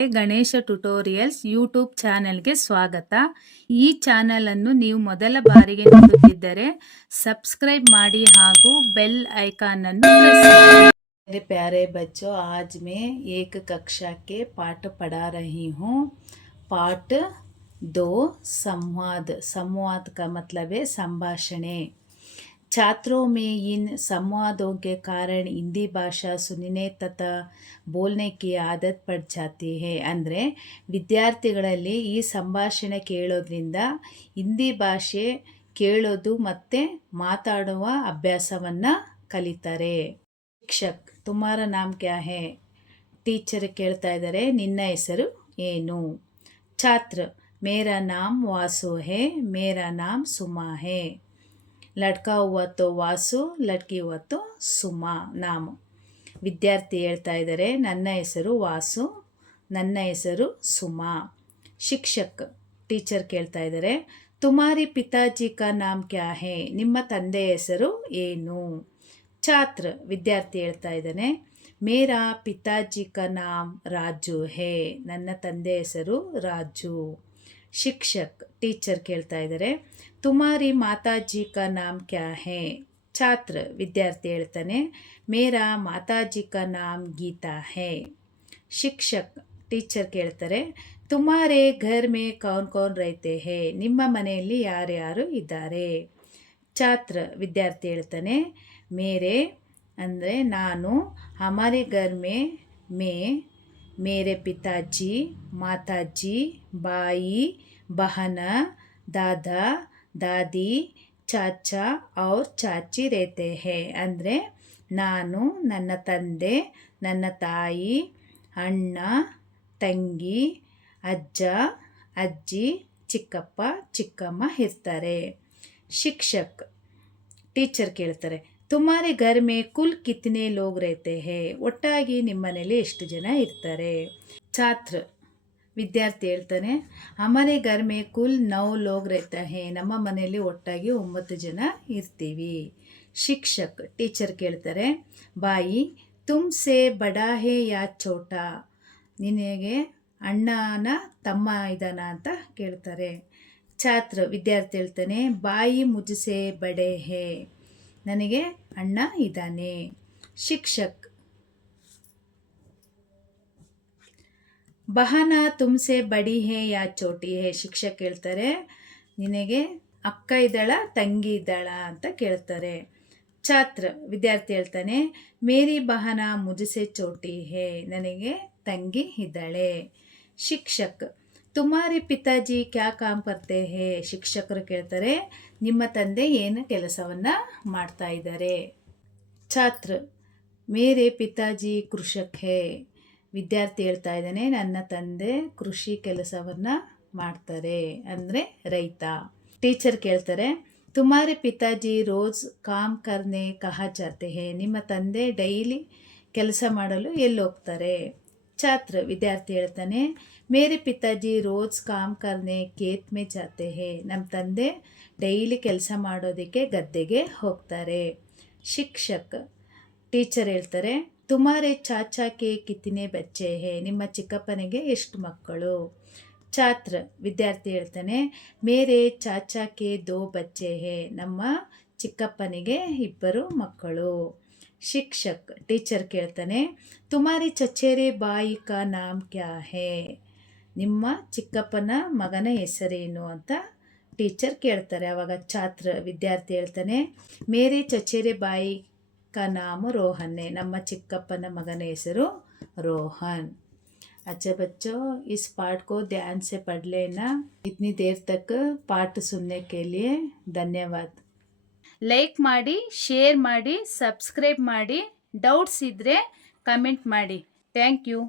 Ganesha tutorials YouTube ಚಾನೆಲ್ಗೆ ಸ್ವಾಗತ. ಈ ಚಾನೆಲ್ ಅನ್ನು ನೀವು ಮೊದಲ ಬಾರಿಗೆ ನೋಡುತ್ತಿದ್ದರೆ ಸಬ್ಸ್ಕ್ರೈಬ್ ಮಾಡಿ ಹಾಗೂ ಬೆಲ್ ಐಕಾನ್ ಅನ್ನು ಪ್ರೆಸ್ ಮಾಡಿ. मेरे प्यारे बच्चों, आज मैं एक कक्षा के पाठ पढ़ा रही हूँ. पाठ 2 संवाद. संवाद का मतलब है संभाषणे. छात्रों में इन संवादों के कारण हिंदी भाषा सुनने तथा बोलने की आदत पड़ जाती है. ಅಂದರೆ ವಿದ್ಯಾರ್ಥಿಗಳಲ್ಲಿ ಈ ಸಂಭಾಷಣೆ ಕೇಳೋದ್ರಿಂದ ಹಿಂದಿ ಭಾಷೆ ಕೇಳೋದು ಮತ್ತು ಮಾತಾಡುವ ಅಭ್ಯಾಸವನ್ನು ಕಲಿತಾರೆ. ಶಿಕ್ಷಕ್, ತುಮಾರ ನಾಮ್ ಕ್ಯಾ ಹೈ? ಟೀಚರ್ ಕೇಳ್ತಾ ಇದ್ದಾರೆ, ನಿನ್ನ ಹೆಸರು ಏನು? ಛಾತ್ರ, ಮೇರಾ ನಾಮ್ ವಾಸು ಹೈ, ಮೇರಾ ನಾಮ್ ಸುಮಾ ಹೈ. ಲಡ್ಕಾ ಹುआ तो ವಾಸು, ಲಡ್ಕಿ हुआ तो ಸುಮಾ ನಾಮ. ವಿದ್ಯಾರ್ಥಿ ಹೇಳ್ತಾ ಇದ್ದಾರೆ, ನನ್ನ ಹೆಸರು ವಾಸು, ನನ್ನ ಹೆಸರು ಸುಮಾ. ಶಿಕ್ಷಕ್, ಟೀಚರ್ ಕೇಳ್ತಾ ಇದ್ದಾರೆ, ತುಮಾರಿ ಪಿತಾಜಿ ಕಾ ನಾಮ್ ಕ್ಯಾ ಹೈ? ನಿಮ್ಮ ತಂದೆ ಹೆಸರು ಏನು? ಛಾತ್ರ, ವಿದ್ಯಾರ್ಥಿ ಹೇಳ್ತಾ ಇದ್ದಾನೆ, ಮೇರಾ ಪಿತಾಜಿ ಕಾ ನಾಮ್ ರಾಜು ಹೈ. ನನ್ನ ತಂದೆ ಹೆಸರು ರಾಜು. ಶಿಕ್ಷಕ್, ಟೀಚರ್ ಕೇಳ್ತಾ ಇದ್ದಾರೆ, ತುಮಾರಿ ಮಾತಾಜಿ ಕಾ ನಾಮ್ ಕ್ಯಾ ಹೈ? ಛಾತ್ರ, ವಿದ್ಯಾರ್ಥಿ ಹೇಳ್ತಾನೆ, ಮೇರಾ ಮಾತಾಜಿ ಕಾ ನಾಮ್ ಗೀತಾ ಹೈ. ಶಿಕ್ಷಕ್, ಟೀಚರ್ ಕೇಳ್ತಾರೆ, ತುಮಾರೆ ಘರ್ ಮೇ ಕೌನ್ ಕೌನ್ ರಹತೆ ಹೈ? ನಿಮ್ಮ ಮನೆಯಲ್ಲಿ ಯಾರ್ಯಾರು ಇದ್ದಾರೆ? ಛಾತ್ರ, ವಿದ್ಯಾರ್ಥಿ ಹೇಳ್ತಾನೆ, ಮೇರೆ ಅಂದರೆ ನಾನು, ಹಮಾರೆ ಘರ್ ಮೇ ಮೇರೆ ಪಿತಾಜಿ, ಮಾತಾಜಿ, ಬಾಯಿ, ಬಹನ, ದಾದಾ, ದಾದಿ, ಚಾಚಾ ಔರ್ ಚಾಚಿ रहते हैं. ಅಂದರೆ ನಾನು, ನನ್ನ ತಂದೆ, ನನ್ನ ತಾಯಿ, ಅಣ್ಣ, ತಂಗಿ, ಅಜ್ಜ, ಅಜ್ಜಿ, ಚಿಕ್ಕಪ್ಪ, ಚಿಕ್ಕಮ್ಮ ಇರ್ತಾರೆ. ಶಿಕ್ಷಕ್, ಟೀಚರ್ ಕೇಳ್ತಾರೆ, ತುಮಾರೆ ಘರ್ ಮೇ ಕುಲ್ ಕಿತ್ನೆ ಲೋಗ್ रहते हैं? ಒಟ್ಟಾಗಿ ನಿಮ್ಮ ಮನೇಲಿ ಎಷ್ಟು ಜನ ಇರ್ತಾರೆ? ಛಾತ್ರ, ವಿದ್ಯಾರ್ಥಿ ಹೇಳ್ತಾನೆ, ಹಮಾರೆ ಘರ್ ಮೇ ಕುಲ್ 9 ಲೋಗ್ रहते हैं. ನಮ್ಮ ಮನೆಯಲ್ಲಿ ಒಟ್ಟಾಗಿ 9 ಜನ ಇರ್ತೀವಿ. ಶಿಕ್ಷಕ್, ಟೀಚರ್ ಕೇಳ್ತಾರೆ, ಬಾಯಿ, ತುಮ್ಸೆ ಬಡಾ ಹೇ ಯಾ ಛೋಟಾ? ನಿನಗೆ ಅಣ್ಣನ ತಮ್ಮ ಇದ್ದಾನ ಅಂತ ಕೇಳ್ತಾರೆ. ಛಾತ್ರ, ವಿದ್ಯಾರ್ಥಿ ಹೇಳ್ತಾನೆ, ಬಾಯಿ ಮುಜ್ಸೆ ಬಡೆ ಹೇ. ನನಗೆ ಅಣ್ಣ ಇದ್ದಾನೆ. ಶಿಕ್ಷಕ್, ಬಹನ ತುಮ್ಸೆ ಬಡಿ ಹೇ ಯಾ ಚೋಟಿ ಹೇ? ಶಿಕ್ಷಕ್ ಕೇಳ್ತಾರೆ, ನಿನಗೆ ಅಕ್ಕ ಇದ್ದಾಳ, ತಂಗಿ ಇದ್ದಾಳ ಅಂತ ಕೇಳ್ತಾರೆ. ಛಾತ್ರ, ವಿದ್ಯಾರ್ಥಿ ಹೇಳ್ತಾನೆ, ಮೇರಿ ಬಹನ ಮುಜ್ಸೆ ಚೋಟಿ ಹೇ. ನನಗೆ ತಂಗಿ ಇದ್ದಾಳೆ. ಶಿಕ್ಷಕ್, ತುಮಾರಿ ಪಿತಾಜಿ ಕ್ಯಾ ಕಾಮ್ ಕರ್ತೆ ಹೇ? ಶಿಕ್ಷಕರು ಕೇಳ್ತಾರೆ, ನಿಮ್ಮ ತಂದೆ ಏನು ಕೆಲಸವನ್ನು ಮಾಡ್ತಾ ಇದ್ದಾರೆ? ಛಾತ್ರ, ಮೇರೆ ಪಿತಾಜಿ ಕೃಷಕ್ ಹೇ. ವಿದ್ಯಾರ್ಥಿ ಹೇಳ್ತಾ ಇದ್ದಾನೆ, ನನ್ನ ತಂದೆ ಕೃಷಿ ಕೆಲಸವನ್ನು ಮಾಡ್ತಾರೆ, ಅಂದರೆ ರೈತ. ಟೀಚರ್ ಕೇಳ್ತಾರೆ, ತುಮಾರೆ ಪಿತಾಜಿ ರೋಜ್ ಕಾಮ್ ಕರ್ನೆ ಕಹಾ ಜಾತೆ ಹೇ? ನಿಮ್ಮ ತಂದೆ ಡೈಲಿ ಕೆಲಸ ಮಾಡಲು ಎಲ್ಲಿ ಹೋಗ್ತಾರೆ? ಛಾತ್ರ, ವಿದ್ಯಾರ್ಥಿ ಹೇಳ್ತಾನೆ, ಮೇರೆ ಪಿತಾಜಿ ರೋಜ್ ಕಾಮ್ ಕರ್ನೆ ಖೇತ್ ಮೇ ಜಾತೆ ಹೇ. ನಮ್ಮ ತಂದೆ ಡೈಲಿ ಕೆಲಸ ಮಾಡೋದಕ್ಕೆ ಗದ್ದೆಗೆ ಹೋಗ್ತಾರೆ. ಶಿಕ್ಷಕ್, ಟೀಚರ್ ಹೇಳ್ತಾರೆ, ತುಮಾರೆ ಚಾಚಾಕ್ಕೆ ಕಿತ್ನೆ ಬಚ್ಚೆ ಹೇ? ನಿಮ್ಮ ಚಿಕ್ಕಪ್ಪನಿಗೆ ಎಷ್ಟು ಮಕ್ಕಳು? ಛಾತ್ರ, ವಿದ್ಯಾರ್ಥಿ ಹೇಳ್ತಾನೆ, ಮೇರೆ ಚಾಚಾಕ್ಕೆ 2 ಬಚ್ಚೆ ಹೇ. ನಮ್ಮ ಚಿಕ್ಕಪ್ಪನಿಗೆ 2 ಮಕ್ಕಳು. ಶಿಕ್ಷಕ್, ಟೀಚರ್ ಕೇಳ್ತಾನೆ, ತುಮಾರಿ ಚಚೇರೆ ಬಾಯಿ ಕಾ ನಾಮ್ ಕ್ಯಾ ಹೇ? ನಿಮ್ಮ ಚಿಕ್ಕಪ್ಪನ ಮಗನ ಹೆಸರೇನು ಅಂತ ಟೀಚರ್ ಕೇಳ್ತಾರೆ. ಆವಾಗ ಛಾತ್ರ, ವಿದ್ಯಾರ್ಥಿ ಹೇಳ್ತಾನೆ, ಮೇರೆ ಚಚೇರೆ ಬಾಯಿ ಕಾ ನಾಮ್ ರೋಹನ್ ಹೇ. ನಮ್ಮ ಚಿಕ್ಕಪ್ಪನ ಮಗನ ಹೆಸರು ರೋಹನ್. अच्छा बच्चों, इस पाठ को ध्यान से पढ़ लेना. इतनी देर तक पाठ सुनने के लिए धन्यवाद. ಲೈಕ್ ಮಾಡಿ, ಶೇರ್ ಮಾಡಿ, ಸಬ್ಸ್ಕ್ರೈಬ್ ಮಾಡಿ. ಡೌಟ್ಸ್ ಇದ್ದರೆ ಕಮೆಂಟ್ ಮಾಡಿ. Thank you.